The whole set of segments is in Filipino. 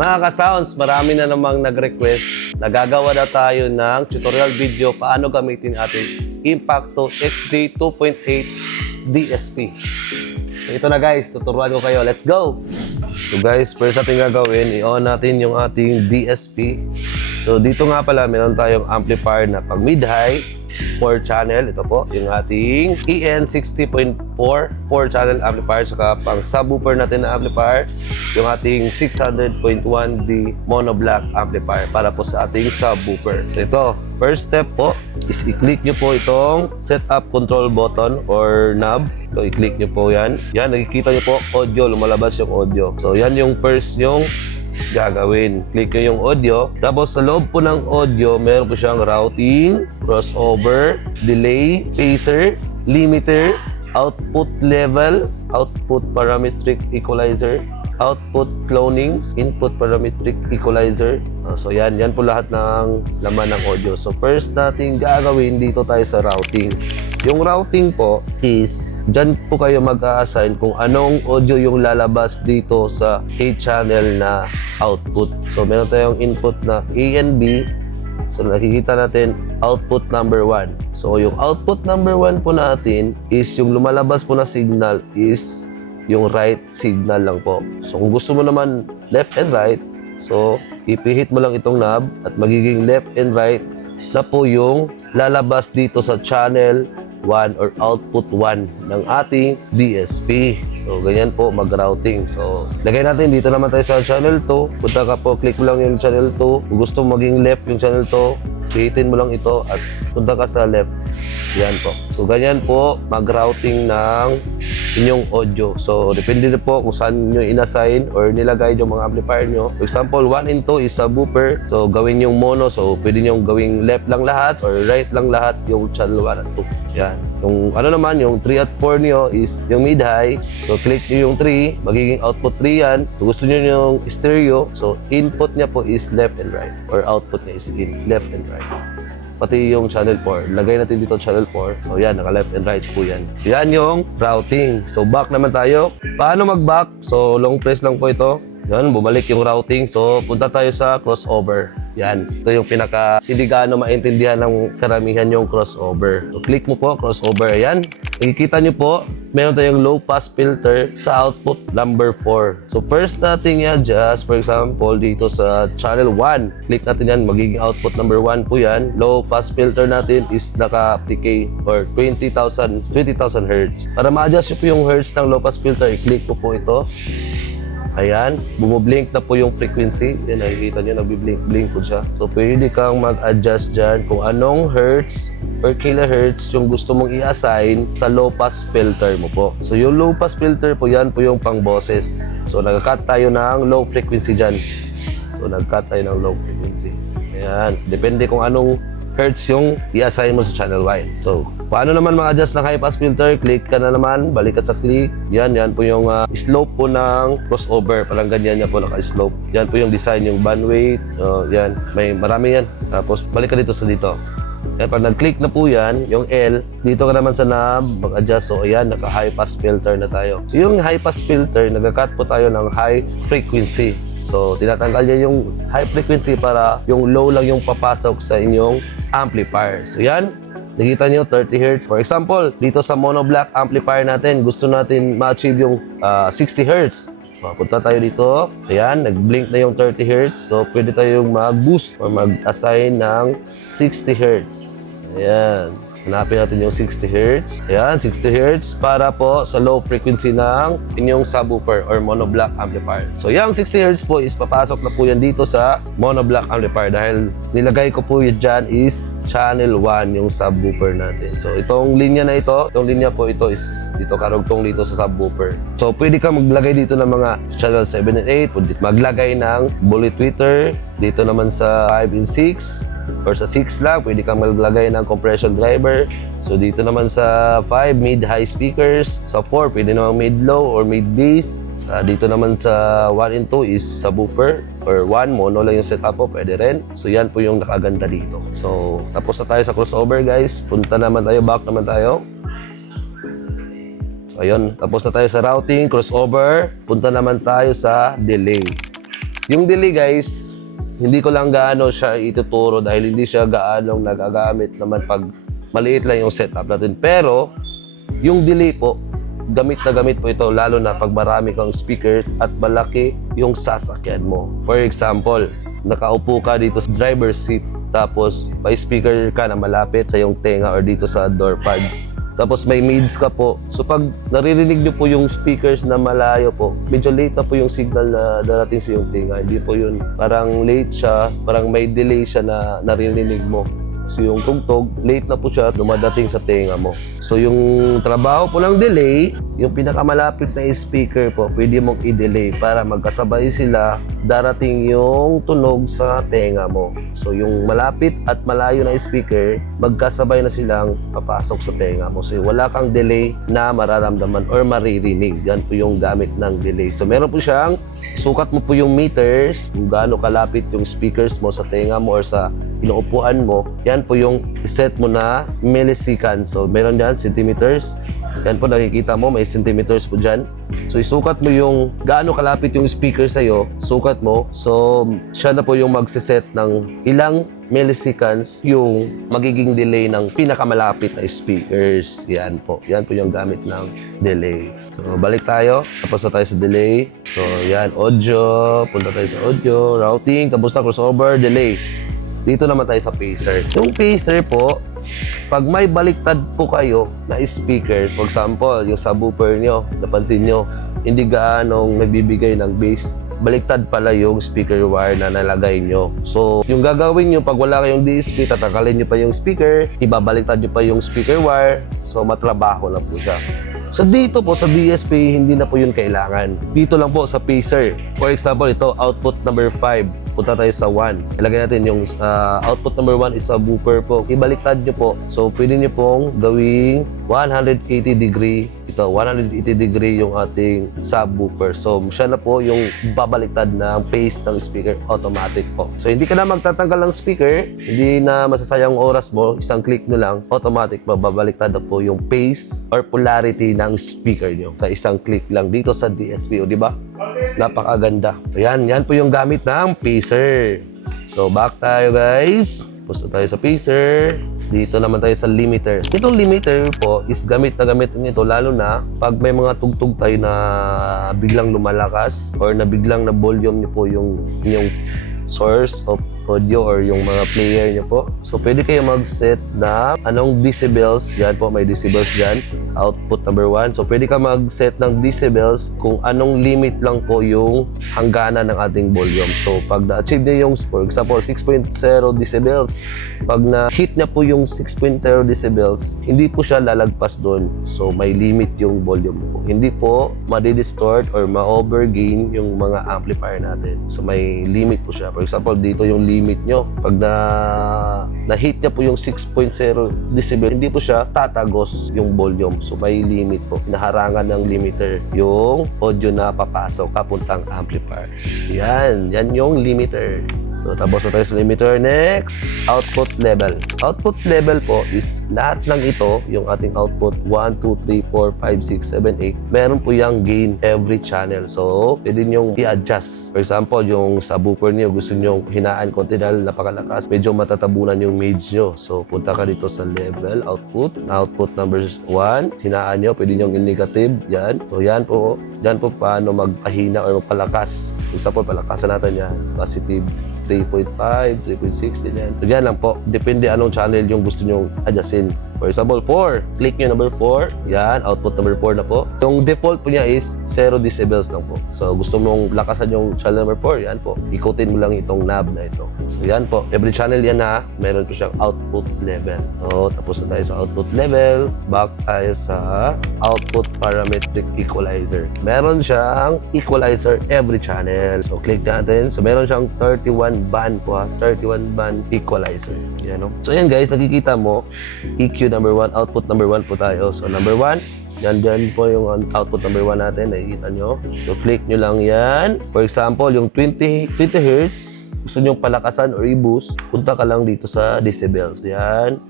Mga ka-sounds, marami na namang nag-request na gagawa na tayo ng tutorial video paano gamitin ating Impacto XD 2.8 DSP. So ito na guys, tuturuan ko kayo. Let's go! So guys, first natin gagawin, i-on natin yung ating DSP. So dito nga pala, meron tayong amplifier na pang mid-high 4 channel. Ito po, yung ating EN60.4 4 channel amplifier. Saka pang subwoofer natin na amplifier, yung ating 600.1D mono black amplifier para po sa ating subwoofer. So ito, first step po is i-click nyo po itong setup control button or knob. Ito, i-click nyo po yan. Yan, nakikita nyo po, audio, lumalabas yung audio. So yan yung first yung gagawin. Click nyo yung audio. Tapos sa loob po ng audio, meron po siyang routing, crossover, delay, phaser, limiter, output level, output parametric equalizer, output cloning, input parametric equalizer. So yan po lahat ng laman ng audio. So first natin gagawin, dito tayo sa routing. Yung routing po is dyan po kayo mag-a-assign kung anong audio yung lalabas dito sa A-channel na output. So meron tayong input na A and B. So nakikita natin output number 1. So yung output number 1 po natin is yung lumalabas po na signal is yung right signal lang po. So kung gusto mo naman left and right, so ipihit mo lang itong knob at magiging left and right na po yung lalabas dito sa channel 1 or output 1 ng ating DSP. So ganyan po mag-routing. So lagay natin dito naman tayo sa channel 2. Punta ka po, click mo lang yung channel 2. Kung gusto maging left yung channel 2, pihitin mo lang ito at punta ka sa left. Yan po. So ganyan po mag-routing ng inyong audio. So depende na po kung saan nyo in-assign or nilagay yung mga amplifier nyo. For example, 1 and 2 is subwoofer. So gawin yung mono. So pwede nyo gawing left lang lahat or right lang lahat yung channel 1 at 2. Yan. Yung ano naman, yung 3 at 4 nyo is yung mid-high. So click nyo yung 3, magiging output 3 yan. So gusto nyo yung stereo, so input nya po is left and right or output nya is left and right. Pati yung channel 4, lagay natin dito channel 4. So yan, naka left and right po yan. Yan yung routing. So back naman tayo. Paano mag-back? So long press lang po ito. Yan, bumalik yung routing. So punta tayo sa crossover. Yan, ito yung pinaka hindi gaano maintindihan ng karamihan yung crossover. So click mo po, crossover. Ayan, nakikita nyo po, meron tayong low pass filter sa output number 4. So first natin i-adjust, for example, dito sa channel 1. Click natin yan, magiging output number 1 po yan. Low pass filter natin is naka-decay or 20,000 Hz. Para ma-adjust po yung hertz ng low pass filter, i-click ko po ito. Ayan, bumublink na po yung frequency. Yan, nakikita nyo, nagbiblink po siya. So, pwede kang mag-adjust dyan kung anong hertz or kilohertz yung gusto mong i-assign sa low pass filter mo po. So, yung low pass filter po, yan po yung pang boses. So, nag-cut tayo ng low frequency dyan. So, nag-cut tayo ng low frequency. Ayan, depende kung anong hertz yung i-assign mo sa channel 1. So, paano naman mag-adjust ng high pass filter? Click ka na naman, balik ka sa click. Yan po yung slope po ng crossover. Parang ganyan niya po, naka-slope. Yan po yung design, yung bandwidth. Yan, may marami yan. Tapos, balik ka dito sa dito. Yan, pag nag-click na po yan, yung L, dito ka naman sa knob, mag-adjust. So, ayan, naka-high pass filter na tayo. So, yung high pass filter, nag-cut po tayo ng high frequency. So, tinatanggal niya yung high frequency para yung low lang yung papasok sa inyong amplifier. So, yan. Nakita nyo, 30 Hz. For example, dito sa mono black amplifier natin, gusto natin ma-achieve yung 60 Hz. Punta tayo dito. Ayan, nag-blink na yung 30 Hz. So, pwede tayong mag-boost or mag-assign ng 60 Hz. Ayan. Hanapin natin yung 60 Hz. Ayan, 60 Hz para po sa low frequency ng inyong subwoofer or mono black amplifier. So, yung 60 Hz po is papasok na po yan dito sa mono black amplifier dahil nilagay ko po yun dyan is channel 1 yung subwoofer natin. So, itong linya na ito, itong linya po ito is dito karugtong dito sa subwoofer. So, pwede ka maglagay dito ng mga channel 7 and 8, pwede maglagay ng bullet tweeter, dito naman sa 5 and 6, or sa 6 lang, pwede kang maglagay ng compression driver. So dito naman sa 5, mid-high speakers. Sa 4, pwede naman mid-low or mid-bass. Dito naman sa 1 and 2 is subwoofer or 1, mono lang yung setup po, pwede rin. So yan po yung nakaganda dito. So tapos na tayo sa crossover guys. Punta naman tayo, back naman tayo. So ayun, tapos na tayo sa routing, crossover. Punta naman tayo sa delay. Yung delay guys, hindi ko lang gaano siya ituturo dahil hindi siya gaano nagagamit naman pag maliit lang yung setup natin. Pero, yung delay po, gamit na gamit po ito lalo na pag marami kang speakers at malaki yung sasakyan mo. For example, nakaupo ka dito sa driver's seat tapos may speaker ka na malapit sa yung tenga or dito sa door pads. Tapos may mids ka po. So pag naririnig nyo po yung speakers na malayo po, medyo late na po yung signal na darating sa yung tenga. Hindi po yun. Parang late siya, parang may delay siya na naririnig mo. So yung tugtog, late na po siya dumadating sa tenga mo. So yung trabaho po ng delay, yung pinakamalapit na speaker po, pwede mong i-delay para magkasabay sila darating yung tunog sa tenga mo. So yung malapit at malayo na speaker, magkasabay na silang papasok sa tenga mo. So wala kang delay na mararamdaman or maririnig. Yan po yung gamit ng delay. So meron po siyang, sukat mo po yung meters, kung gaano kalapit yung speakers mo sa tenga mo or sa inuupuan mo. Yan po yung set mo na milliseconds. So meron dyan, centimeters. Yan po nakikita mo, may centimeters po dyan. So isukat mo yung gaano kalapit yung speaker sa'yo, sukat mo. So siya na po yung magsiset ng ilang milliseconds yung magiging delay ng pinakamalapit na speakers. Yan po yung gamit ng delay. So balik tayo, tapos na tayo sa delay. So yan, audio, punta tayo sa audio, routing, tapos na crossover, delay. Dito naman tayo sa pacer. Yung pacer po, pag may baliktad po kayo na speaker, for example, yung subwoofer nyo, napansin nyo, hindi gaanong nagbibigay ng bass. Baliktad pala yung speaker wire na nalagay nyo. So, yung gagawin nyo, pag wala kayong DSP, tatakalin nyo pa yung speaker, ibabaliktad nyo pa yung speaker wire, so matrabaho lang po siya. So dito po sa DSP, hindi na po yun kailangan. Dito lang po sa pacer. For example, ito, output number 5. Punta tayo sa 1. Ilagay natin yung output number 1 is subwoofer po. Ibaliktad nyo po. So pwede nyo pong gawing 180 degree. Ito, 180 degree yung ating subwoofer. So siya na po yung babaliktad ng phase ng speaker automatic po. So hindi ka na magtatanggal ng speaker. Hindi na masasayang oras mo. Isang click nyo lang, automatic mababaliktad na po yung phase or polarity ng speaker nyo. Sa isang click lang dito sa DSP. O diba? Napakaganda. So yan po yung gamit ng pacer. So back tayo guys. Pusto tayo sa pacer. Dito naman tayo sa limiter. Itong limiter po is gamit na gamit nito lalo na pag may mga tugtog tayo na biglang lumalakas or na biglang na volume niyo po yung source of audio or yung mga player nyo po. So, pwede kayo mag-set na anong decibels. Yan po, may decibels dyan. Output number 1. So, pwede ka mag-set ng decibels kung anong limit lang po yung hangganan ng ating volume. So, pag na-achieve niya yung, for example, 6.0 decibels, pag na-hit niya po yung 6.0 decibels, hindi po siya lalagpas doon. So, may limit yung volume po. Hindi po ma-distort or ma-overgain yung mga amplifier natin. So, may limit po siya. For example, dito yung limit nyo. Pag na-hit niya po yung 6.0 decibel, hindi po siya tatagos yung volume. So may limit po. Hinaharangan ng limiter yung audio na papasok papuntang amplifier. Yan yung limiter. So, tapos na tayo sa limiter. Next, output level. Output level po is lahat ng ito, yung ating output 1, 2, 3, 4, 5, 6, 7, 8. Meron po yung gain every channel. So, pwede nyong i-adjust. For example, yung subwoofer niyo, gusto nyong hinaan konti dahil napakalakas, medyo matatabunan yung mids nyo. So, punta ka dito sa level, output. Output number 1, hinaan nyo, pwede nyong in-negative. Yan. So, yan po paano magpahina or magpalakas. For example, palakasan natin yan. Positive 3.5, 3.6, ganyan. So, yan lang po. Depende anong channel yung gusto nyong adjustin. For example, 4. Click nyo number 4. Yan, output number 4 na po. Yung default po niya is 0 decibels lang po. So, gusto mong lakasan yung channel number 4, yan po. Ikutin mo lang itong knob na ito. So, yan po. Every channel yan na meron po siyang output level. So, tapos na tayo sa output level. Back tayo sa output parametric equalizer. Meron siyang equalizer every channel. So, click natin. So, meron siyang 31 band po ha. 31 band equalizer. Yan, no? So, yan guys, nakikita mo, EQ number 1, output number 1 po tayo. So, number 1, yan po yung output number 1 natin. Nakikita nyo. So, click nyo lang yan. For example, yung 20 Hz. gusto nyo palakasan or i-boost, punta ka lang dito sa decibels. Yan,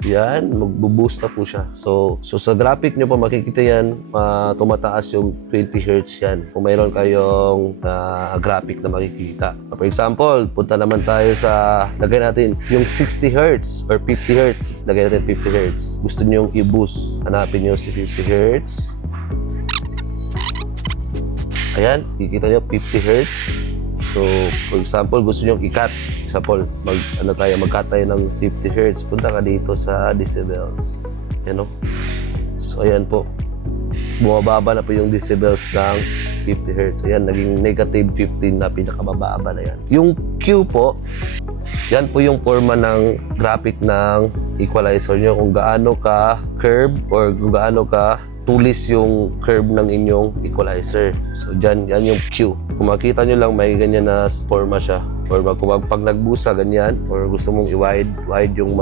magbo-boost na po siya. So sa graphic nyo po makikita yan, tumataas yung 20 Hz yan. Kung mayroon kayong graphic na makikita. For example, punta naman tayo sa, lagay natin yung 60 Hz or 50 Hz. Lagay natin 50 Hz. Gusto nyo i-boost, hanapin nyo si 50 Hz. Ayan, kikita nyo 50 Hz. So, for example, gusto nyo i-cut. Example, mag-cut tayo ng 50 Hz. Punta ka dito sa decibels. Yan o. So, ayan po. Bumababa na po yung decibels ng 50 Hz. Ayan, naging negative 15 na pinakamababa na yan. Yung Q po, yan po yung forma ng graphic ng equalizer nyo. Kung gaano ka curve or kung gaano ka tulis yung curve ng inyong equalizer. So, yan yung Q. Kung makita nyo lang, may ganyan na forma siya. Or pag nagbusa, ganyan. Or gusto mong i-wide yung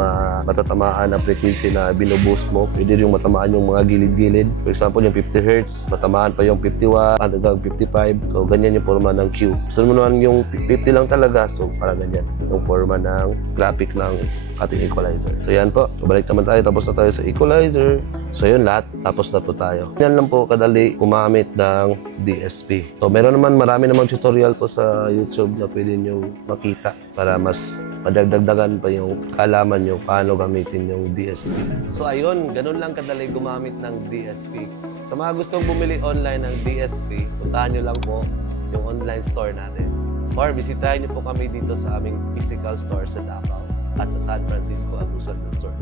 matatamaan na frequency na binuboost mo. Pwede rin matamaan yung mga gilid-gilid. For example, yung 50 Hz, matamaan pa yung 51 hanggang 55. So, ganyan yung forma ng Q. Gusto mo naman yung 50 lang talaga. So, parang ganyan. Yung forma ng graphic ng ating equalizer. So, yan po. So, balik naman tayo. Tapos na tayo sa equalizer. So, yun lahat. Tapos na po tayo. Yan lang po kadali gumamit ng DSP. So, meron naman marami namang tutorial po sa YouTube na pwede nyo makita para mas madagdagdagan pa yung kaalaman nyo paano gamitin yung DSP. So, ayun. Ganun lang kadali gumamit ng DSP. Sa mga gustong bumili online ng DSP, puntahan nyo lang po yung online store natin. Or bisitahin nyo po kami dito sa aming physical store sa Davao at sa San Francisco at Luzon del Sur.